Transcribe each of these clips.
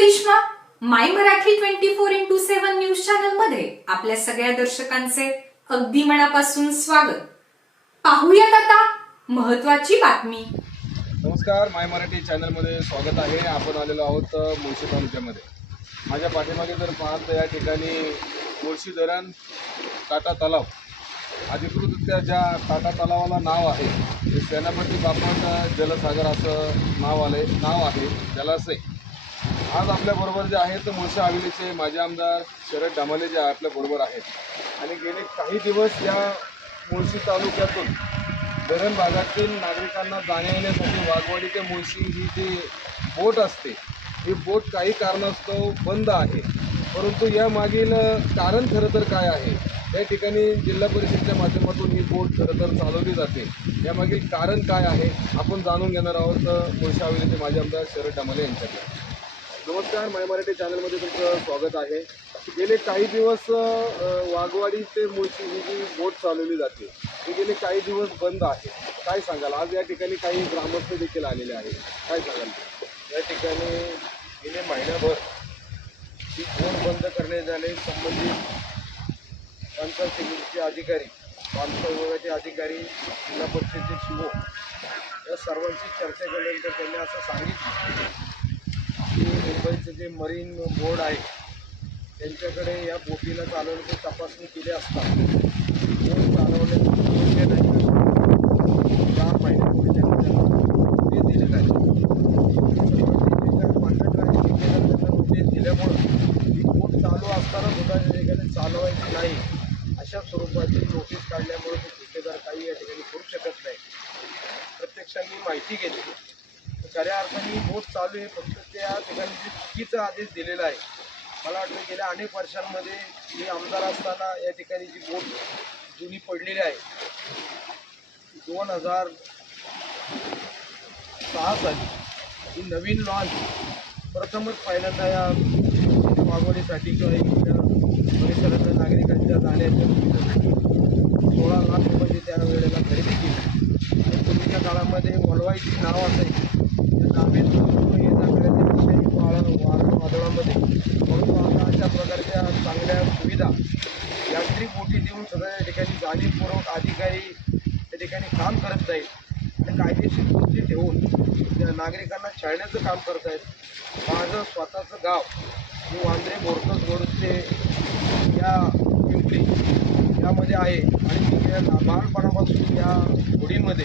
Karishma my Marathi twenty four into seven news चॅनलमध्ये आपल्या सगळ्या दर्शकांचे अगदी मनापासून स्वागत. पाहूयात आता महत्वाची बातमी. नमस्कार माय मराठी चॅनलमध्ये स्वागत आहे. आपण आलेलो आहोत मुळशी तालुक्यामध्ये माझ्या पाठीमागे जर पाहाल तर या ठिकाणी मुळशी धरण टाटा तलाव. अधिकृतरित्या ज्या टाटा तलावाला नाव आहे ते सेनापती बापट जलसागर असं नाव आले नाव आहे जलाशय आज आपल्याबरोबर जे आहेत मुळशी आविलेचे माजी आमदार शरद डामाले जे आपल्याबरोबर आहेत. आणि गेले काही दिवस या मुळशी तालुक्यातून धरण भागातील नागरिकांना जाण्या येण्यासाठी वाघवाडी ते मुळशी ही जी बोट असते ही बोट काही कारणास्तव बंद आहे. परंतु या मागील कारण खरं तर काय आहे? या ठिकाणी जिल्हा परिषदेच्या माध्यमातून ही बोट खरं तर चालवली जाते. यामागील कारण काय आहे? आपण जाणून घेणार आहोत मुळशी आविलेचे माजी आमदार शरद डामाले यांच्याकडे. नमस्कार माय मराठी चॅनलमध्ये तुमचं स्वागत आहे. गेले काही दिवस वाघवाडी ते मुळची ही जी बोट चालवली जाते ती गेले काही दिवस बंद आहे. काय सांगाल? आज या ठिकाणी काही ग्रामस्थ देखील आलेले आहेत. काय सांगाल? या ठिकाणी गेले महिनाभर ही बोट बंद करण्यात आले संबंधित पंचायत समितीचे अधिकारी बांधकाम विभागाचे अधिकारी जिल्हा परिषदेचे शिवो या सर्वांची चर्चा केल्यानंतर त्यांनी असं सांगितलं मुंबईचं जे मरीन बोर्ड आहे त्यांच्याकडे या बोटीला चालवण्याची तपासणी केली असता बोट चालवण्याचं योग्य नाही चार महिन्यापूर्वी त्यांना ते दिलेलं आहे. नोटीस दिल्यामुळं ही बोट चालू असताना सुद्धा या ठिकाणी चालवायची नाही अशा स्वरूपाची नोटीस काढल्यामुळे ते ठेकेदार काही या ठिकाणी करू शकत नाही. प्रत्यक्षात मी माहिती घेतली. खऱ्या अर्थाने बोट चालू आहे. फक्त त्या ठिकाणी जे चुकीचा आदेश दिलेला आहे. मला वाटतं गेल्या अनेक वर्षांमध्ये मी आमदार असताना या ठिकाणी जी बोट जुनी पडलेली आहे. दोन हजार सहा साली ही नवीन लॉन्च प्रथमच पहिल्यांदा या मागवण्यासाठी किंवा इथल्या परिसरातल्या नागरिकांच्या जाण्याच्या सुविधेसाठी सोळा लाख रुपयाची त्या वेळेला खरेदी केली आणि पूर्वीच्या काळामध्ये वळवायची नाव असायची त्या नावेत ये जा करायच्या विषयी वाळा वारा वादळामध्ये म्हणून आता अशा प्रकारच्या चांगल्या सुविधा यांत्रिक बोटी देऊन सगळ्या या ठिकाणी जाणीवपूर्वक अधिकारी त्या ठिकाणी काम करत जाईल आणि कायदेशीर गोष्टी ठेवून त्या नागरिकांना छळण्याचं काम करत आहेत माझं स्वतःचं गाव मी वांद्रे बोरतस गोडसे या पिंपरी. यामध्ये आहे. आणि मी लहानपणापासून या होडीमध्ये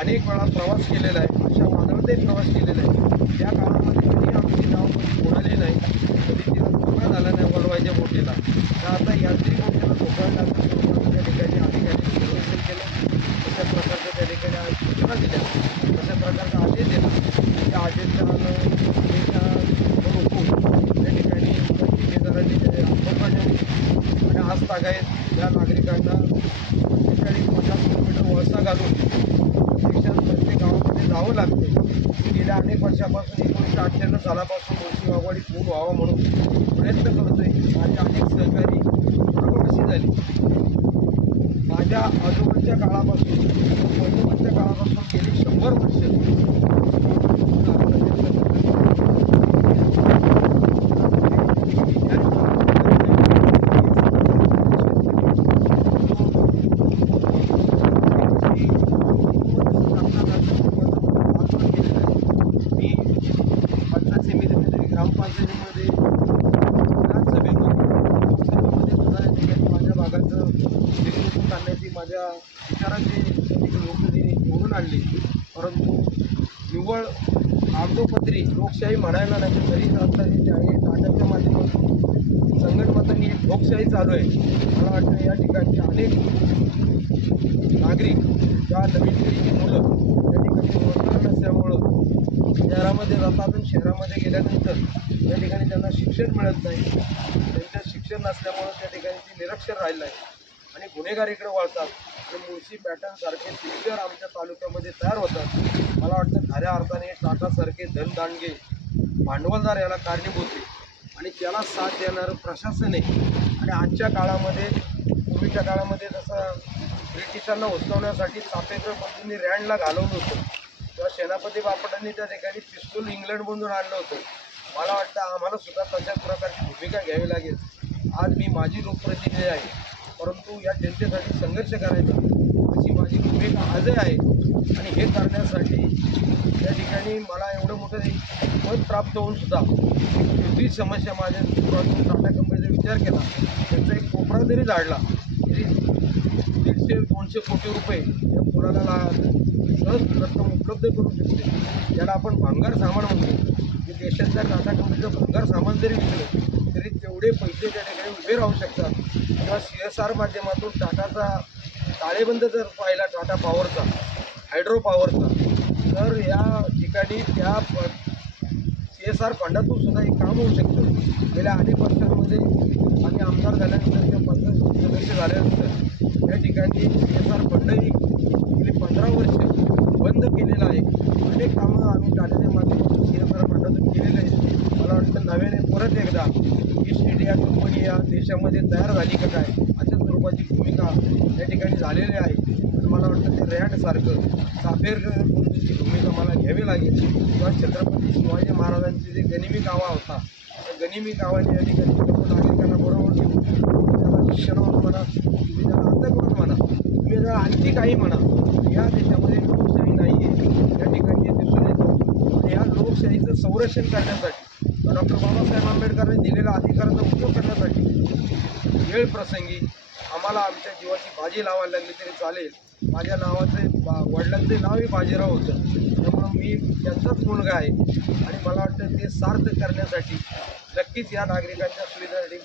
अनेक वेळा प्रवास केलेला आहे. अशा वादळातही प्रवास केलेला आहे. त्या काळामध्ये कधी आमची नाव कोणाली नाही कधी तिला धोका झाला नाही वळवायच्या बोटीला. तर आता यांत्रिक बोटीला धोका त्या ठिकाणी अधिकारी सर्वेक्षण केलं. तशा प्रकारच्या त्या ठिकाणी सूचना दिल्या तशा प्रकारचा आदेश दिला. त्या आदेशाला रोखून त्या ठिकाणी ठेकेदारांनी ते अंमलबजावणी आणि आज तागायत या नागरिकांना ठिकाणी पन्नास किलोमीटर वळसा घालून प्रत्यक्षात प्रत्येक गावामध्ये जावं लागते गेल्या अनेक वर्षापासून एकोणीसशे अठ्ठ्याण्णव सालापासून मुळशी वाघवाडी पूर्ण व्हावा म्हणून प्रयत्न करतोय माझे अनेक सहकारी मागोकशी झाली माझ्या आजोबांच्या काळापासून पंजोबांच्या काळापासून गेली शंभर वर्ष मी पंचायत समितीमध्ये ग्रामपंचायतीमध्ये विधानसभेमध्ये लोकसभेमध्ये सुद्धा या ठिकाणी माझ्या भागाचं नेतृत्व करण्याची माझ्या विचाराची लोकशाही निवडून आणली परंतु निव्वळ कागदोपत्री लोकशाही म्हणायला नाही तरी आता जे आहे टाटाच्या माध्यमातून संघटनांनी एक लोकशाही चालू आहे. मला वाटतं या ठिकाणी अनेक नागरिक या नवीन पिढीची मुलं या ठिकाणी रोजगार नसल्यामुळं शहरामध्ये जातात आणि शहरामध्ये गेल्यानंतर या ठिकाणी त्यांना शिक्षण मिळत नाही. त्यांचं शिक्षण नसल्यामुळं त्या ठिकाणी ते निरक्षर राहिलं आहे आणि गुन्हेगार इकडे वळतात. आणि मुळशी पॅटर्नसारखे पिक्चर आमच्या तालुक्यामध्ये तयार होतात. मला वाटतं खऱ्या अर्थाने टाटासारखे धनदांडगे भांडवलदार याला कारणीभूत आहे आणि त्याला साथ देणारं प्रशासन आहे आणि आजच्या काळामध्ये पूर्वीच्या काळामध्ये जसं ब्रिटिशांना उचलवण्यासाठी चापेकर बंधूंनी रँडला घालवलं होतं. किंवा तेव्हा सेनापती बापटांनी त्या ठिकाणी पिस्तूल इंग्लंडमधून आणलं होतं. मला वाटतं आम्हाला सुद्धा तशाच प्रकारची भूमिका घ्यावी लागेल. आज मी माझी लोकप्रतिनिधी आहे. परंतु या जनतेसाठी संघर्ष करायचा अशी माझी भूमिका आजही आहे. आणि हे करण्यासाठी या ठिकाणी मला एवढं मोठं पद प्राप्त होऊन सुद्धा एक समस्या माझ्या टाटा कंपनीचा विचार केला. त्याचा एक कोपरा जरी झाडला तरी दीडशे दोनशे कोटी रुपये या पुराला सहज रक्कम उपलब्ध करू शकते ज्याला आपण भांगार सामान म्हणतो. की देशातल्या टाटा कंपनीचं भांगार सामान जरी विकलं एवढे पैसे त्या ठिकाणी उभे राहू शकतात. किंवा सी एस आर माध्यमातून टाटाचा ताळेबंद जर पाहिला टाटा पॉवरचा हायड्रो पॉवरचा तर या ठिकाणी त्या सी एस आर फंडातून सुद्धा एक काम होऊ शकतं. गेल्या अनेक वर्षांमध्ये आम्ही आमदार झाल्यानंतर किंवा पंचायत सदस्य झाल्यानंतर या ठिकाणी सी एस आर फंडही गेली पंधरा वर्ष बंद केलेलं आहे. अनेक कामं आम्ही टाटाच्या माध्यमातून सी एस केलेलं आहे. मला वाटतं नव्याने परत एकदा ईस्ट इंडिया कंपनी या देशामध्ये तयार झाली का काय अशा स्वरूपाची भूमिका या ठिकाणी झालेली आहे. तर मला वाटतं ते रॅडसारखं साफेर भूमिका मला घ्यावी लागेल. किंवा छत्रपती शिवाजी महाराजांचे जे गनिमी कावा होता त्या गनिमी गावाने या ठिकाणी नागरिकांना बरोबर घेऊन त्याला शिक्षणावर म्हणा तुम्ही त्याला अंतर्गत म्हणा तुम्ही त्याला आणखी काही म्हणा या देशामध्ये लोकशाही नाही आहे या ठिकाणी हे दिसून येतं आणि या लोकशाहीचं संरक्षण करण्यासाठी डॉक्टर बाबासाहेब आंबेडकरांनी दिलेल्या अधिकाराचा उपयोग करण्यासाठी वेळ प्रसंगी आम्हाला आमच्या जीवाची बाजी लावायला लागली तरी चालेल. माझ्या नावाचे बा वडिलांचे नावही बाजीराव होतं. त्यामुळं मी त्यांचाच मुलगा आहे. आणि मला वाटतं ते सार्थ करण्यासाठी नक्कीच या नागरिकांच्या सुविधेसाठी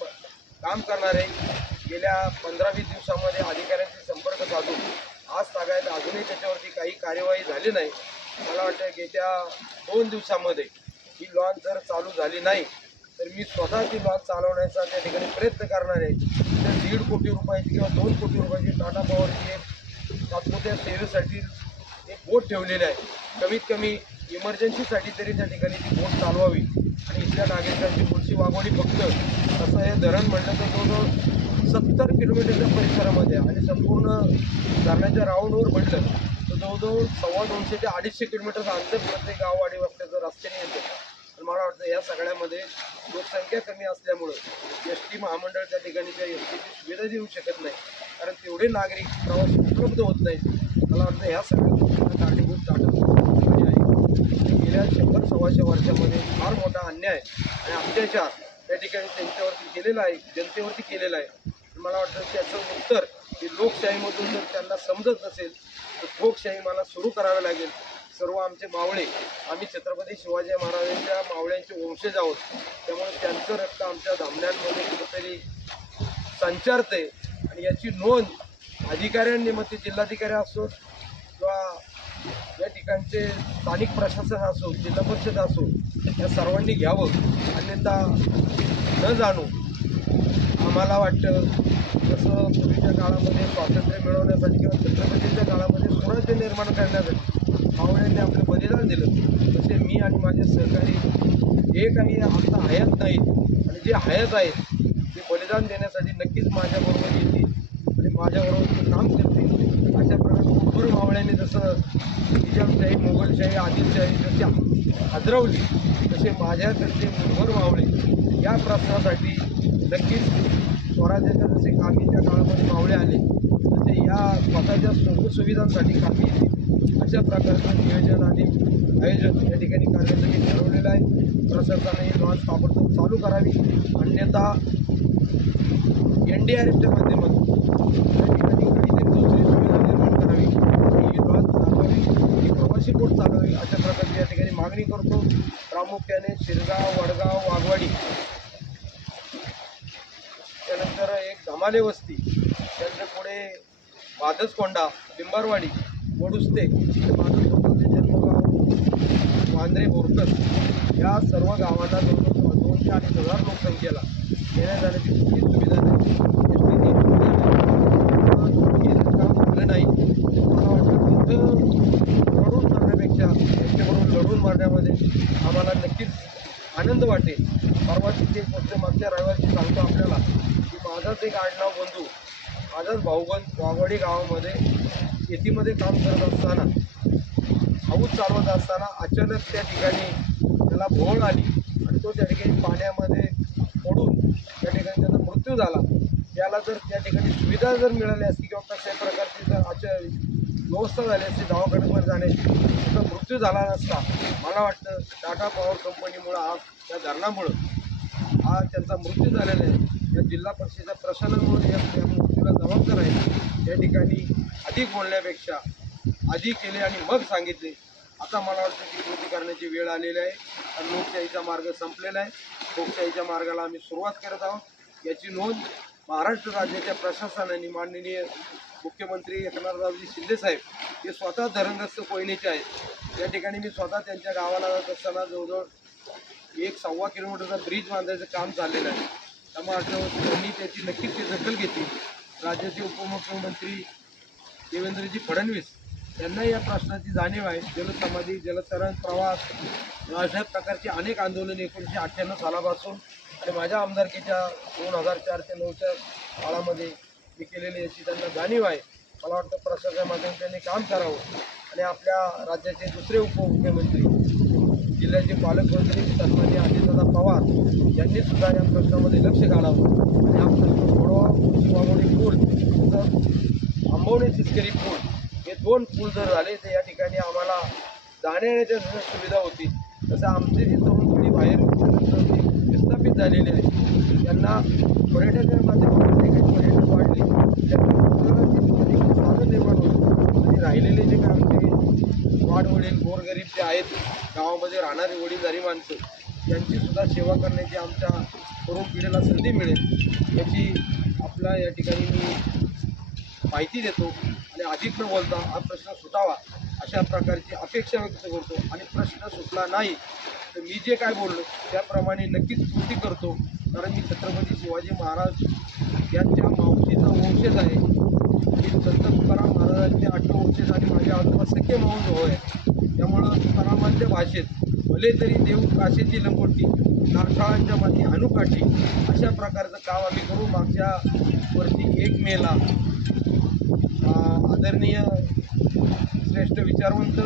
काम करणारे गेल्या पंधरा वीस दिवसामध्ये अधिकाऱ्यांशी संपर्क साधून आज तागायत अजूनही त्याच्यावरती काही कार्यवाही झाली नाही. मला वाटतं येत्या दोन दिवसामध्ये ही लॉन जर चालू झाली नाही तर मी स्वतः ती लॉन चालवण्याचा त्या ठिकाणी प्रयत्न करणार आहे. तर दीड कोटी रुपयाची किंवा दोन कोटी रुपयाची टाटा पॉवरची एक तात्पुरत्या सेवेसाठी एक बोट ठेवलेली आहे. कमीत कमी इमर्जन्सीसाठी तरी त्या ठिकाणी ती बोट चालवावी. आणि इथल्या नागरिकांची पुढची वागवणी फक्त असं हे धरण म्हटलं तर जवळजवळ सत्तर किलोमीटरच्या परिसरामध्ये आणि संपूर्ण धरणाच्या राऊंडवर म्हटलं जवळजवळ सव्वा दोनशे ते अडीचशे किलोमीटरचं अंतर प्रत्येक गाव गाववाडी वस्त्याचं रस्त्याने येतं तर मला वाटतं या सगळ्यामध्ये लोकसंख्या कमी असल्यामुळं एस टी महामंडळ त्या ठिकाणी त्या एस टीची सुविधा देऊ शकत नाही. कारण तेवढे नागरिक प्रवास उपलब्ध होत नाहीत. मला वाटतं ह्या सगळ्या गोष्टींना कारणीभूत टाटा आहे. गेल्या शंभर सव्वाशे वर्षामध्ये फार मोठा अन्याय आणि अत्याचार त्या ठिकाणी त्यांच्यावरती केलेला आहे जनतेवरती केलेला आहे. मला वाटतं त्याचं उत्तर की लोकशाहीमधून जर त्यांना समजत नसेल तर मला सुरू करावे लागेल. सर्व आमचे मावळे आम्ही छत्रपती शिवाजी महाराजांच्या मावळ्यांचे वंशज आहोत. त्यामुळे त्यांचं रक्त आमच्या धामण्यांमध्ये कुठेतरी संचारते आणि याची नोंद अधिकाऱ्यांनी मग ते जिल्हाधिकारी असो किंवा या ठिकाणचे स्थानिक प्रशासन असो जिल्हा परिषद असो या सर्वांनी घ्यावं. अन्यथा न जाणू. आम्हाला वाटतं जसं पूर्वीच्या काळामध्ये स्वातंत्र्य मिळवण्यासाठी किंवा छत्रपतीच्या काळामध्ये स्वराज्य निर्माण करण्यासाठी मावळ्यांनी आपलं बलिदान दिलं. तसे मी आणि माझे सहकारी एक काही आता हयात नाहीत आणि जे हयात आहेत ते बलिदान देण्यासाठी नक्कीच माझ्याबरोबर येतील. आणि माझ्याबरोबर काम करतील अशा प्रकारे भरपूर मावळ्यांनी जसं निजामशाही मोगलशाही आदिलशाही जशी हादरवली तसे माझ्याकडचे मुठभर मावळे या प्रश्नासाठी नक्कीच स्वराज्याच्या जसे कामी त्या काळामध्ये मावळे आले तसे या स्वतःच्या सुखसुविधांसाठी कामी येते अशा प्रकारचं नियोजन आणि आयोजन या ठिकाणी करण्यासाठी ठरवलेलं आहे. प्रशासनाने ही लॉन्च ताबडतोब चालू करावी. अन्यथा एन डी आर एफच्या माध्यमातून या ठिकाणी काहीतरी दुसरी सुविधा निर्माण करावी. ही लॉन्च चालवावी. ही प्रवासी बोट चालवावी अशा प्रकारची या ठिकाणी मागणी करतो. प्रामुख्याने शिरगाव वडगाव वाघवाडी त्यानंतर एक धमाले वस्ती त्यानंतर पुढे भादसकोंडा लिंबारवाडी वडुस्ते भादसकोंडाचे जन्मगाव वांद्रे बोरकर या सर्व गावांना दोन दोनशे अडीच हजार लोकसंख्येला येण्या जाण्याची कुठलीच सुविधा नाही नाही. मला वाटतं तिथं लढून मरण्यापेक्षा त्यांच्याबरोबर लढून मारण्यामध्ये आम्हाला नक्कीच आनंद वाटेल परवा तिथे मागच्या रविवारची सांगतो आपल्याला माझाच एक आडनाव बंधू. माझाच भाऊबंद वाघवाडी गावामध्ये शेतीमध्ये काम करत असताना हाऊस चालवत असताना अचानक त्या ठिकाणी त्याला भोळ आली आणि तो त्या ठिकाणी पाण्यामध्ये पडून त्या ठिकाणी त्याचा मृत्यू झाला. त्याला जर त्या ठिकाणी सुविधा जर मिळाली असती किंवा कशाही प्रकारची जर अशा व्यवस्था झाली असती दवाखान्यावर जाण्याची त्याचा मृत्यू झाला नसता. मला वाटतं टाटा पॉवर कंपनीमुळं आज त्या धरणामुळं हा त्यांचा मृत्यू झालेला आहे. या जिल्हा परिषदेच्या प्रशासनामुळे या या जबाबदार आहे या ठिकाणी अधिक बोलण्यापेक्षा आधी केले आणि मग सांगितले. आता मला वाटतं की कृती करण्याची वेळ आलेली आहे. आणि लोकशाहीचा मार्ग संपलेला आहे. लोकशाहीच्या मार्गाला आम्ही सुरुवात करत आहोत. याची नोंद महाराष्ट्र राज्याच्या प्रशासनाने माननीय मुख्यमंत्री एकनाथरावजी शिंदेसाहेब हे स्वतः धरणग्रस्त कोयनेचे आहेत. या ठिकाणी मी स्वतः त्यांच्या गावाला जात असताना जवळजवळ एक सव्वा किलोमीटरचा ब्रिज बांधायचं काम चाललेलं आहे. त्यामुळे असं त्यांनी त्याची नक्कीच ती दखल घेतली. राज्याचे उपमुख्यमंत्री देवेंद्रजी फडणवीस यांना या प्रश्नाची जाणीव आहे. जलसमाधी जलतरण प्रवास अशा प्रकारची अनेक आंदोलने एकोणीसशे अठ्ठ्याण्णव सालापासून आणि माझ्या आमदारकीच्या दोन हजार चार ते नऊच्या काळामध्ये मी केलेली याची त्यांना जाणीव आहे. मला वाटतं प्रशासनामाध्यमातून त्यांनी काम करावं आणि आपल्या राज्याचे दुसरे उपमुख्यमंत्री जिल्ह्याचे पालकमंत्री सन्मान्य अजितदादा पवार यांनी सुद्धा या प्रश्नामध्ये लक्ष घालावं. आणि हा प्रश्न सोडवा. शिवामोडी पूल तसंच आंबवणे सिस्करी पूल हे दोन पूल जर झाले तर या ठिकाणी आम्हाला जाण्यायेण्याच्या सुविधा होती. तसं आमची जी तरुण पिढी बाहेर विस्थापित झालेली आहे त्यांना पर्यटनाच्या माध्यमातून जे काही पर्यटन वाढले त्यांना साधन निर्माण होतं आणि राहिलेले जे काही आमचे वाडवडील गोरगरीब जे आहेत गावामध्ये राहणारे वडीलधारी माणसं यांची सुद्धा सेवा करण्याची आमच्या तरुण पिढीला संधी मिळेल. याची आपला या ठिकाणी मी माहिती देतो आणि अधिक न बोलता हा प्रश्न सुटावा अशा प्रकारची अपेक्षा व्यक्त करतो. आणि प्रश्न सुटला नाही तर मी जे काय बोललो त्याप्रमाणे नक्कीच कृती करतो. कारण मी छत्रपती शिवाजी महाराज यांच्या मावशीचा वंशज आहे. संत तुकाराम महाराजांचे आठवण वंशज आणि माझ्या आजोबा सख्खे माऊन होय त्यामुळं तुकारामांच्या भाषेत भले तरी देव काशीची लंगोटी कारखाळांच्या माती अनुकाठी अशा प्रकारचं काम आम्ही करू. मागच्या वर्षी एक मेला आदरणीय श्रेष्ठ विचारवंत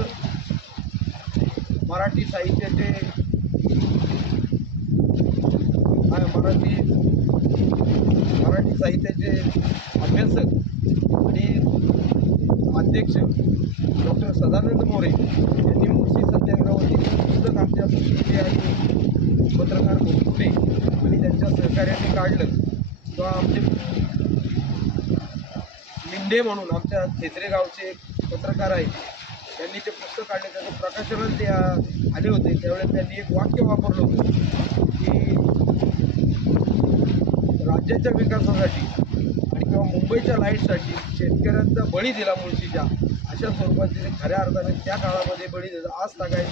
मराठी साहित्याचे मराठी मराठी साहित्याचे अभ्यासक आणि अध्यक्ष डॉक्टर सदानंद मोरे यांनी मुळशी सत्याग्रहावरती पुस्तक आमच्या सुशिक्षे आणि पत्रकार भोसले आणि त्यांच्या सहकार्याने काढलं. किंवा आमचे लिंडे म्हणून आमच्या थेत्रे गावचे एक पत्रकार आहेत. त्यांनी ते पुस्तक काढले त्याचं प्रकाशनच ते आले होते. त्यावेळेस त्यांनी एक वाक्य वापरलं होतं की राज्याच्या विकासासाठी किंवा मुंबईच्या लाईटसाठी शेतकऱ्यांचा बळी दिला मुळशीच्या अशा स्वरूपाचे ते खऱ्या अर्थाने त्या काळामध्ये बळी दिला. आज काय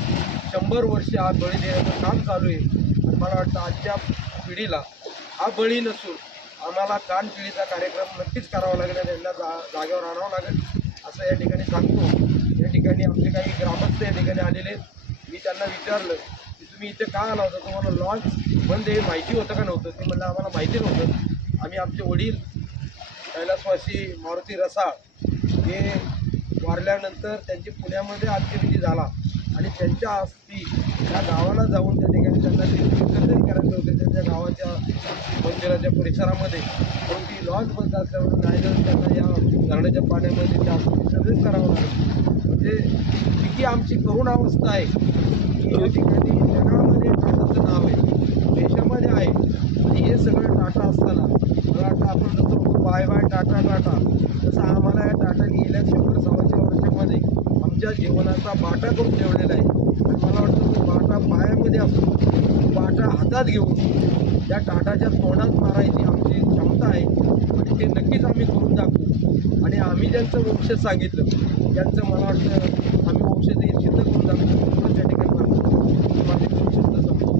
शंभर वर्षे हा बळी देण्याचं काम चालू आहे. आणि मला वाटतं आजच्या पिढीला हा बळी नसून आम्हाला कानपिढीचा कार्यक्रम नक्कीच करावा लागेल आणि त्यांना जा जागेवर आणावं लागेल असं या ठिकाणी सांगतो. या ठिकाणी आमचे काही ग्रामस्थ या ठिकाणी आलेले आहेत. मी त्यांना विचारलं की तुम्ही इथे का आला होता? तुम्हाला लॉन्च बंद हे माहिती होतं का नव्हतं? ते म्हणलं आम्हाला माहिती नव्हतं. आम्ही आमचे वडील कैलासवासी मारुती रसाळ हे वारल्यानंतर त्यांची पुण्यामध्ये अंत्यविधी झाला. आणि त्यांच्या अस्थी त्या गावाला जाऊन त्या ठिकाणी त्यांना ते विसर्जन करायचं होते त्यांच्या गावाच्या मंदिराच्या परिसरामध्ये. पण ती लॉज बंद असल्यामुळे नाही त्यांना या धरणाच्या पाण्यामध्ये त्या विसर्जन करावं लागलं. म्हणजे इतकी आमची करुण अवस्था आहे. की या ठिकाणी जगामध्ये टाटाचं नाव आहे देशामध्ये आहे. आणि हे सगळं टाटा असताना मला वाटतं आपण बाय बाय टाटा टाटा. जसं आम्हाला या टाटाने गेल्या शंभर सव्वाशे वर्षामध्ये आमच्या जीवनाचा बाटा करून ठेवलेला आहे. आणि मला वाटतं तो बाटा पायामध्ये असतो बाटा हातात घेऊन या टाटाच्या तोंडात मारायची आमची क्षमता आहे. आणि ते नक्कीच आम्ही करून दाखवू. आणि आम्ही ज्यांचं वंश सांगितलं त्यांचं मला वाटतं आम्ही वंश ते सिद्ध करून दाखवू त्या ठिकाणी मानतो माझे दोन शब्द संपतो